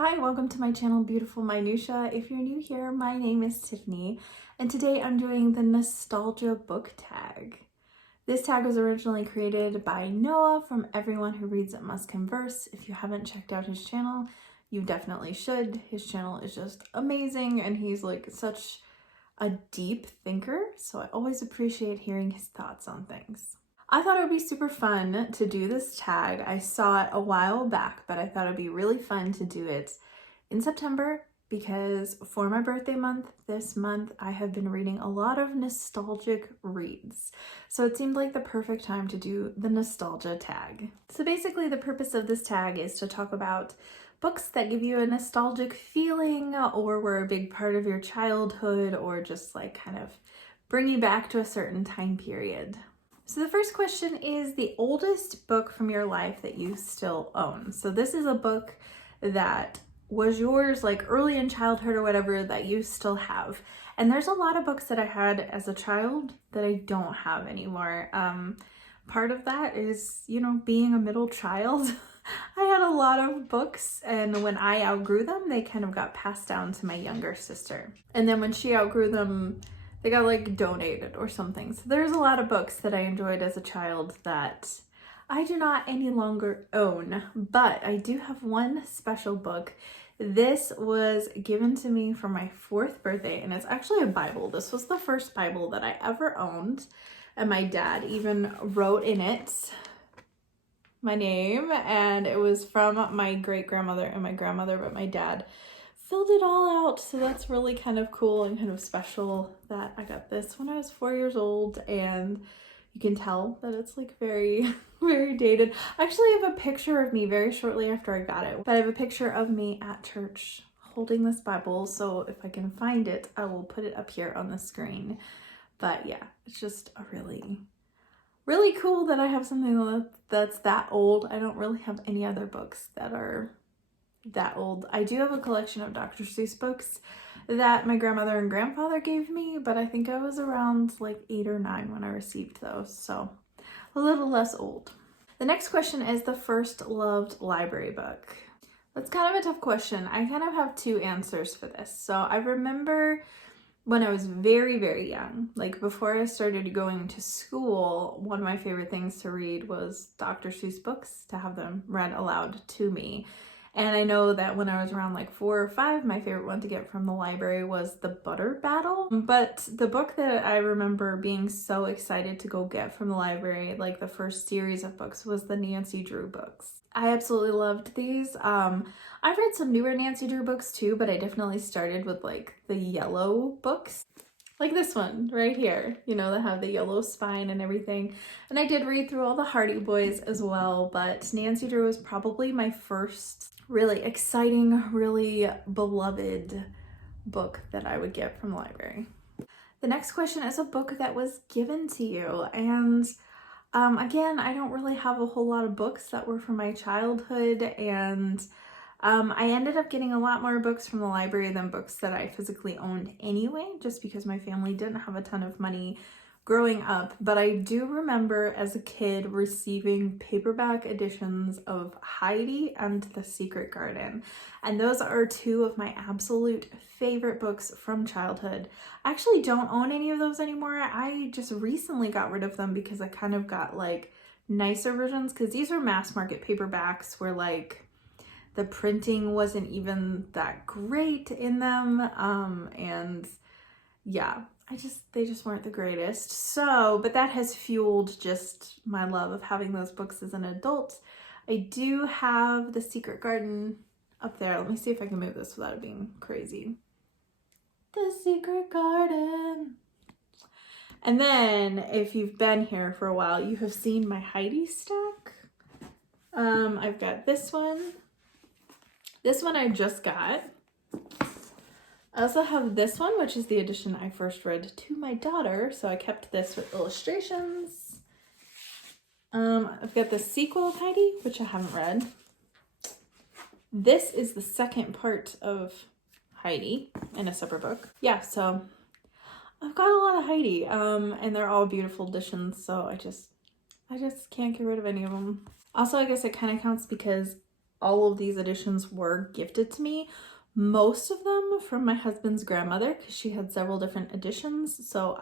Hi, welcome to my channel, Beautiful Minutia. If you're new here, my name is Tiffany, and today I'm doing the Nostalgia Book Tag. This tag was originally created by Noah from Everyone Who Reads It Must Converse. If you haven't checked out his channel, you definitely should. His channel is just amazing, and he's like such a deep thinker, so I always appreciate hearing his thoughts on things. I thought it would be super fun to do this tag. I saw it a while back, but I thought it would be really fun to do it in September because for my birthday month, this month, I have been reading a lot of nostalgic reads. So it seemed like the perfect time to do the nostalgia tag. So basically the purpose of this tag is to talk about books that give you a nostalgic feeling or were a big part of your childhood or just like kind of bring you back to a certain time period. So the first question is the oldest book from your life that you still own. So this is a book that was yours like early in childhood or whatever that you still have. And there's a lot of books that I had as a child that I don't have anymore. Part of that is, being a middle child. I had a lot of books, and when I outgrew them, they kind of got passed down to my younger sister. And then when she outgrew them, they got like donated or something. So there's a lot of books that I enjoyed as a child that I do not any longer own, but I do have one special book. This was given to me for my 4th birthday, and it's actually a Bible. This was the first Bible that I ever owned, and my dad even wrote in it my name, and it was from my great-grandmother and my grandmother, but my dad filled it all out, so that's really kind of cool and kind of special that I got this when I was 4 years old, and you can tell that it's like very, very dated. I actually have a picture of me very shortly after I got it, but I have a picture of me at church holding this Bible, so if I can find it, I will put it up here on the screen. But yeah, it's just a really cool that I have something that's that old. I don't really have any other books that are that old. I do have a collection of Dr. Seuss books that my grandmother and grandfather gave me, but I think I was around like 8 or 9 when I received those, so a little less old. The next question is the first loved library book. That's kind of a tough question. I kind of have 2 answers for this. So I remember when I was very, very young, like before I started going to school, one of my favorite things to read was Dr. Seuss books, to have them read aloud to me. And I know that when I was around like 4 or 5, my favorite one to get from the library was The Butter Battle. But the book that I remember being so excited to go get from the library, like the first series of books, was the Nancy Drew books. I absolutely loved these. I've read some newer Nancy Drew books too, but I definitely started with like the yellow books. Like this one right here, that have the yellow spine and everything. And I did read through all the Hardy Boys as well, but Nancy Drew was probably my first really exciting, really beloved book that I would get from the library. The next question is a book that was given to you, and again, I don't really have a whole lot of books that were from my childhood, and I ended up getting a lot more books from the library than books that I physically owned anyway, just because my family didn't have a ton of money growing up. But I do remember as a kid receiving paperback editions of Heidi and the Secret Garden. And those are 2 of my absolute favorite books from childhood. I actually don't own any of those anymore. I just recently got rid of them because I kind of got like nicer versions, because these were mass market paperbacks where like the printing wasn't even that great in them. And yeah, they just weren't the greatest. So, but that has fueled just my love of having those books as an adult. I do have The Secret Garden up there. Let me see if I can move this without it being crazy. The Secret Garden. And then if you've been here for a while, you have seen my Heidi stack. I've got this one. This one I just got. I also have this one, which is the edition I first read to my daughter, so I kept this with illustrations. I've got the sequel of Heidi, which I haven't read. This is the second part of Heidi in a separate book. Yeah, so I've got a lot of Heidi, and they're all beautiful editions, so I just can't get rid of any of them. Also, I guess it kind of counts because all of these editions were gifted to me. Most of them from my husband's grandmother, because she had several different editions. So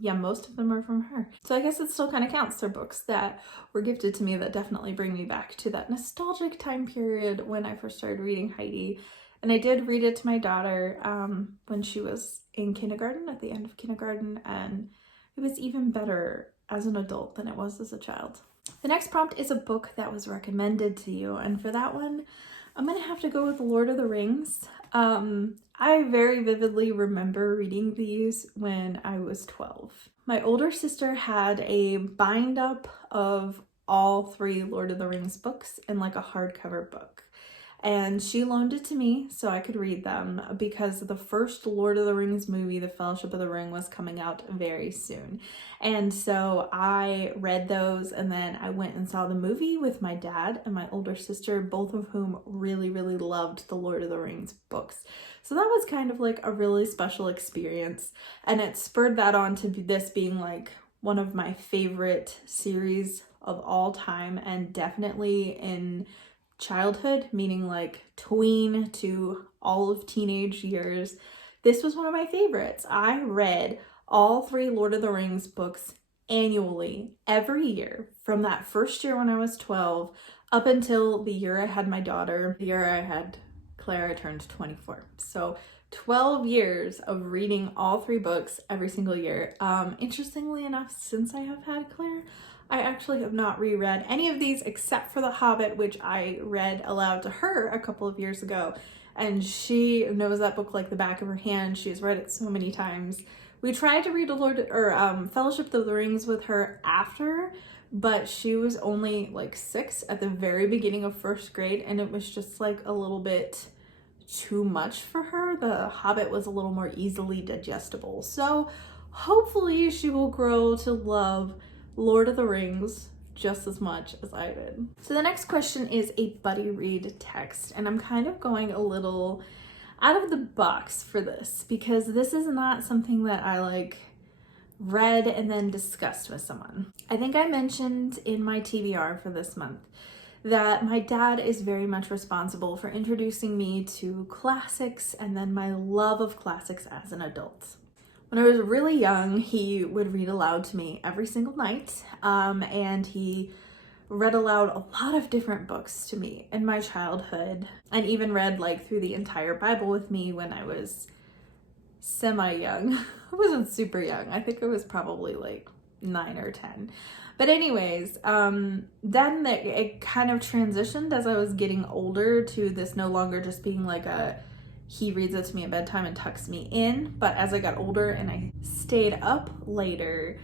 yeah, most of them are from her. So I guess it still kind of counts. They're books that were gifted to me that definitely bring me back to that nostalgic time period when I first started reading Heidi. And I did read it to my daughter when she was in kindergarten, at the end of kindergarten, and it was even better as an adult than it was as a child. The next prompt is a book that was recommended to you, and for that one, I'm gonna have to go with The Lord of the Rings. I very vividly remember reading these when I was 12. My older sister had a bind up of all 3 Lord of the Rings books in like a hardcover book. And she loaned it to me so I could read them because the first Lord of the Rings movie, The Fellowship of the Ring, was coming out very soon. And so I read those, and then I went and saw the movie with my dad and my older sister, both of whom really, really loved the Lord of the Rings books. So that was kind of like a really special experience. And it spurred that on to this being like one of my favorite series of all time, and definitely in childhood, meaning like tween to all of teenage years, this was one of my favorites. I read all 3 Lord of the Rings books annually every year from that first year when I was 12 up until the year I had my daughter. The year I had Claire, I turned 24. So 12 years of reading all 3 books every single year. Interestingly enough, since I have had Claire, I actually have not reread any of these except for The Hobbit, which I read aloud to her a couple of years ago. And she knows that book like the back of her hand. She's read it so many times. We tried to read Fellowship of the Rings with her after, but she was only like 6 at the very beginning of 1st grade, and it was just like a little bit too much for her. The Hobbit was a little more easily digestible. So hopefully she will grow to love Lord of the Rings just as much as I did. So the next question is a buddy read text, and I'm kind of going a little out of the box for this because this is not something that I like read and then discussed with someone. I think I mentioned in my TBR for this month that my dad is very much responsible for introducing me to classics and then my love of classics as an adult. When I was really young, he would read aloud to me every single night, and he read aloud a lot of different books to me in my childhood, and even read like through the entire Bible with me when I was semi-young. I wasn't super young. I think I was probably like 9 or 10. But anyways, then it kind of transitioned as I was getting older to this no longer just being like he reads it to me at bedtime and tucks me in. But as I got older and I stayed up later,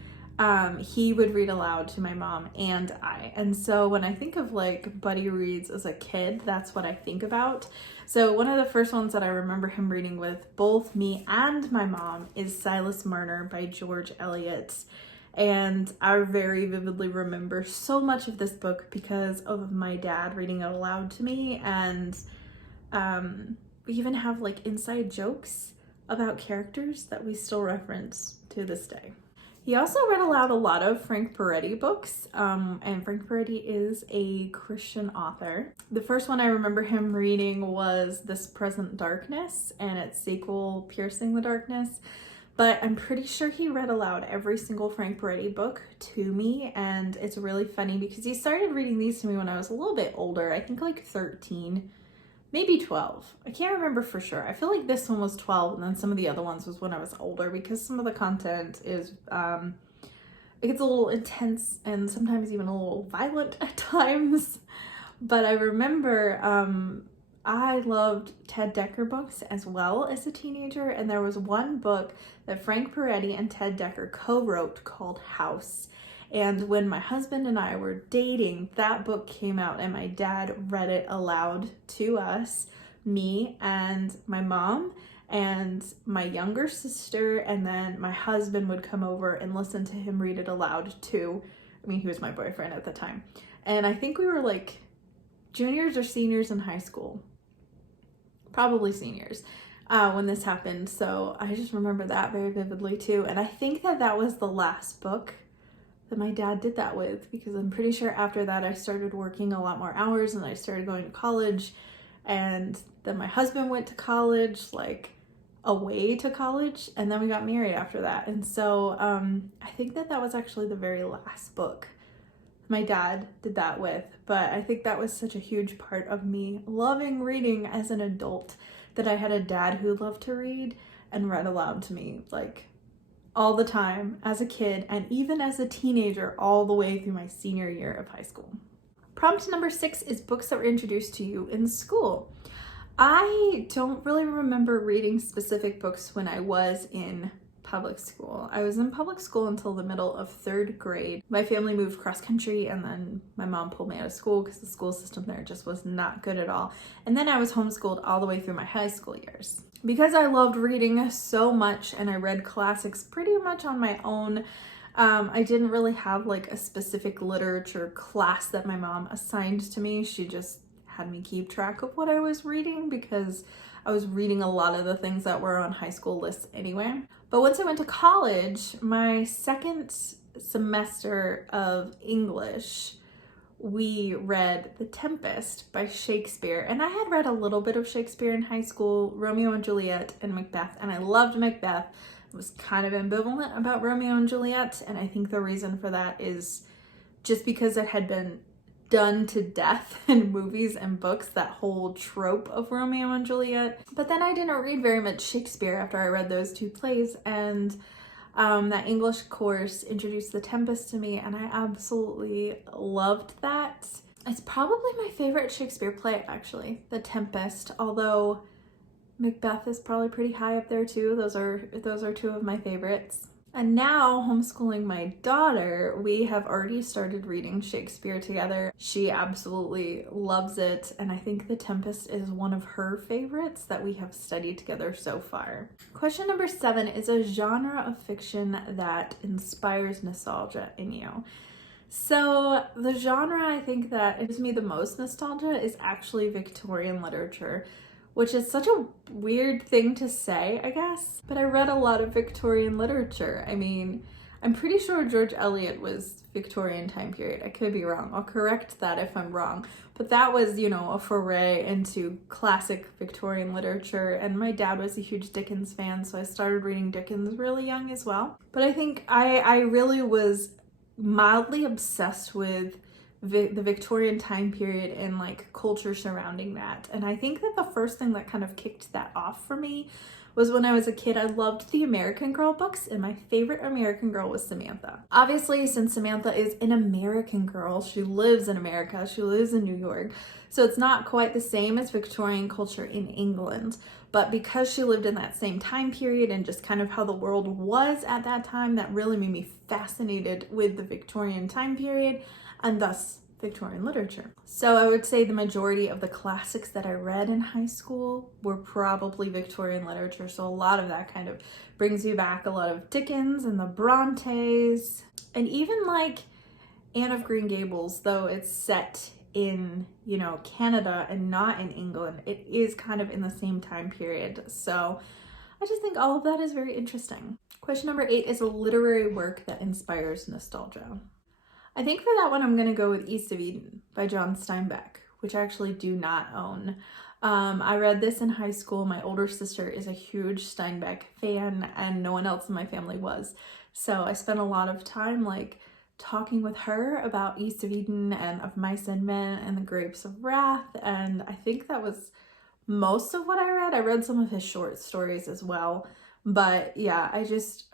he would read aloud to my mom and I. And so when I think of like buddy reads as a kid, that's what I think about. So one of the first ones that I remember him reading with both me and my mom is Silas Marner by George Eliot. And I very vividly remember so much of this book because of my dad reading it aloud to me. And we even have like inside jokes about characters that we still reference to this day. He also read aloud a lot of Frank Peretti books, and Frank Peretti is a Christian author. The first one I remember him reading was This Present Darkness and its sequel, Piercing the Darkness. But I'm pretty sure he read aloud every single Frank Peretti book to me, and it's really funny because he started reading these to me when I was a little bit older, I think like 13, maybe 12. I can't remember for sure. I feel like this one was 12, and then some of the other ones was when I was older because some of the content is, it gets a little intense and sometimes even a little violent at times. But I remember I loved Ted Dekker books as well as a teenager, and there was one book that Frank Peretti and Ted Dekker co-wrote called House. And when my husband and I were dating, that book came out and my dad read it aloud to us, me and my mom and my younger sister, and then my husband would come over and listen to him read it aloud too. I mean, he was my boyfriend at the time. And I think we were like juniors or seniors in high school. Probably seniors, when this happened. So I just remember that very vividly too. And I think that was the last book that my dad did that with, because I'm pretty sure after that I started working a lot more hours and I started going to college, and then my husband went to college, like away to college, and then we got married after that. And so I think that was actually the very last book my dad did that with. But I think that was such a huge part of me loving reading as an adult, that I had a dad who loved to read and read aloud to me like all the time as a kid, and even as a teenager all the way through my senior year of high school. Prompt number 6 is books that were introduced to you in school. I don't really remember reading specific books when I was in public school. I was in public school until the middle of 3rd grade. My family moved cross country, and then my mom pulled me out of school because the school system there just was not good at all. And then I was homeschooled all the way through my high school years. Because I loved reading so much and I read classics pretty much on my own, I didn't really have like a specific literature class that my mom assigned to me. She just had me keep track of what I was reading, because I was reading a lot of the things that were on high school lists anyway. But once I went to college, my second semester of English, we read The Tempest by Shakespeare. And I had read a little bit of Shakespeare in high school, Romeo and Juliet and Macbeth, and I loved Macbeth. I was kind of ambivalent about Romeo and Juliet, and I think the reason for that is just because it had been done to death in movies and books, that whole trope of Romeo and Juliet. But then I didn't read very much Shakespeare after I read those 2 plays, and that English course introduced The Tempest to me, and I absolutely loved that. It's probably my favorite Shakespeare play, actually, The Tempest, although Macbeth is probably pretty high up there too. Those are 2 of my favorites. And now, homeschooling my daughter, we have already started reading Shakespeare together. She absolutely loves it, and I think The Tempest is one of her favorites that we have studied together so far. Question number 7 is a genre of fiction that inspires nostalgia in you. So the genre I think that gives me the most nostalgia is actually Victorian literature, which is such a weird thing to say, I guess. But I read a lot of Victorian literature. I mean, I'm pretty sure George Eliot was Victorian time period. I could be wrong. I'll correct that if I'm wrong. But that was, a foray into classic Victorian literature. And my dad was a huge Dickens fan, so I started reading Dickens really young as well. But I think I really was mildly obsessed with the Victorian time period and like culture surrounding that. And I think that the first thing that kind of kicked that off for me was when I was a kid. I loved the American Girl books, and my favorite American Girl was Samantha. Obviously, since Samantha is an American girl, she lives in America, she lives in New York, so it's not quite the same as Victorian culture in England. But because she lived in that same time period and just kind of how the world was at that time, that really made me fascinated with the Victorian time period, and thus Victorian literature. So I would say the majority of the classics that I read in high school were probably Victorian literature. So a lot of that kind of brings me back, a lot of Dickens and the Brontes, and even like Anne of Green Gables, though it's set in, Canada and not in England, it is kind of in the same time period. So I just think all of that is very interesting. Question number 8 is a literary work that inspires nostalgia. I think for that one, I'm going to go with East of Eden by John Steinbeck, which I actually do not own. I read this in high school. My older sister is a huge Steinbeck fan, and no one else in my family was. So I spent a lot of time talking with her about East of Eden and Of Mice and Men and The Grapes of Wrath, and I think that was most of what I read. I read some of his short stories as well, but yeah, I just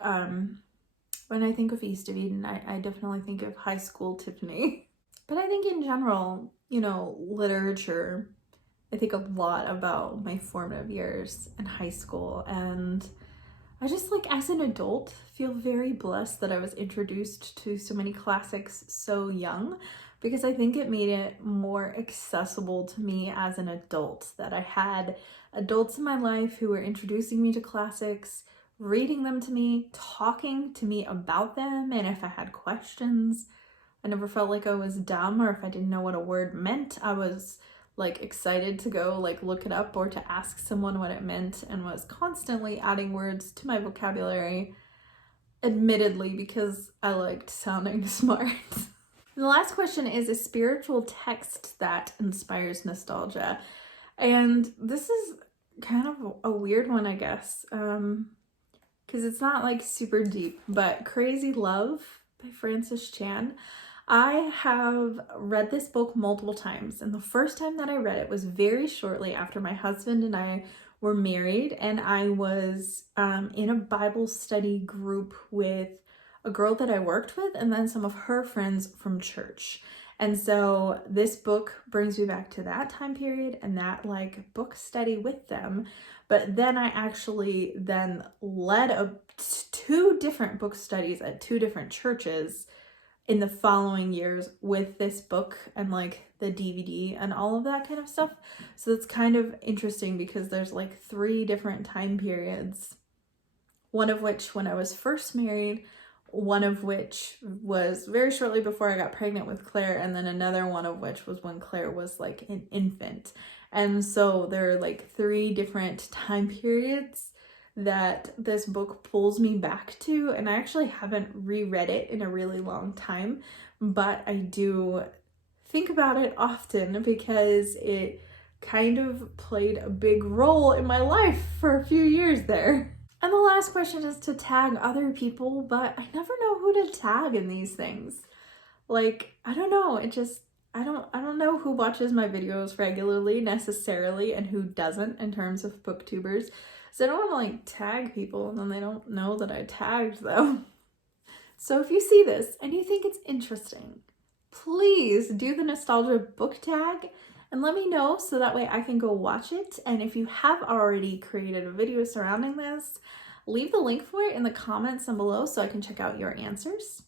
when I think of East of Eden, I definitely think of high school Tiffany. But I think in general, literature, I think a lot about my formative years in high school, and I just as an adult feel very blessed that I was introduced to so many classics so young, because I think it made it more accessible to me as an adult, that I had adults in my life who were introducing me to classics, reading them to me, talking to me about them, and if I had questions, I never felt like I was dumb, or if I didn't know what a word meant, I was excited to go look it up or to ask someone what it meant, and was constantly adding words to my vocabulary. admittedly because I liked sounding smart. The last question is a spiritual text that inspires nostalgia. And this is kind of a weird one, I guess, because it's not like super deep, but Crazy Love by Francis Chan. I have read this book multiple times, and the first time that I read it was very shortly after my husband and I were married, and I was in a Bible study group with a girl that I worked with and then some of her friends from church. And so this book brings me back to that time period and that like book study with them. But then I actually then led two different book studies at two different churches in the following years with this book and like the DVD and all of that kind of stuff. So it's kind of interesting because there's like 3 different time periods, one of which when I was first married, one of which was very shortly before I got pregnant with Claire, and then another one of which was when Claire was like an infant. And so there are like 3 different time periods that this book pulls me back to, and I actually haven't reread it in a really long time, but I do think about it often because it kind of played a big role in my life for a few years there. And the last question is to tag other people, but I never know who to tag in these things. Like, I don't know, I don't know who watches my videos regularly necessarily and who doesn't in terms of booktubers. So I don't want to like tag people and then they don't know that I tagged them. So if you see this and you think it's interesting, please do the nostalgia book tag and let me know so that way I can go watch it. And if you have already created a video surrounding this, leave the link for it in the comments down below so I can check out your answers.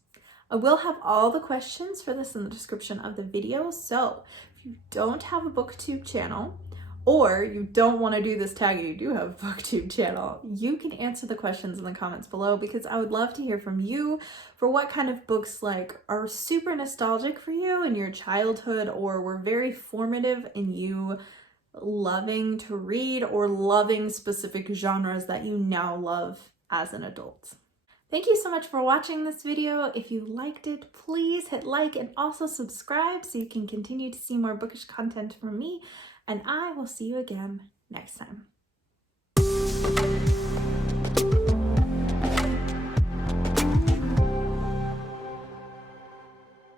I will have all the questions for this in the description of the video. So if you don't have a booktube channel, or you don't want to do this tag and you do have a booktube channel, you can answer the questions in the comments below because I would love to hear from you for what kind of books like are super nostalgic for you in your childhood or were very formative in you loving to read or loving specific genres that you now love as an adult. Thank you so much for watching this video. If you liked it, please hit like and also subscribe so you can continue to see more bookish content from me. And I will see you again next time.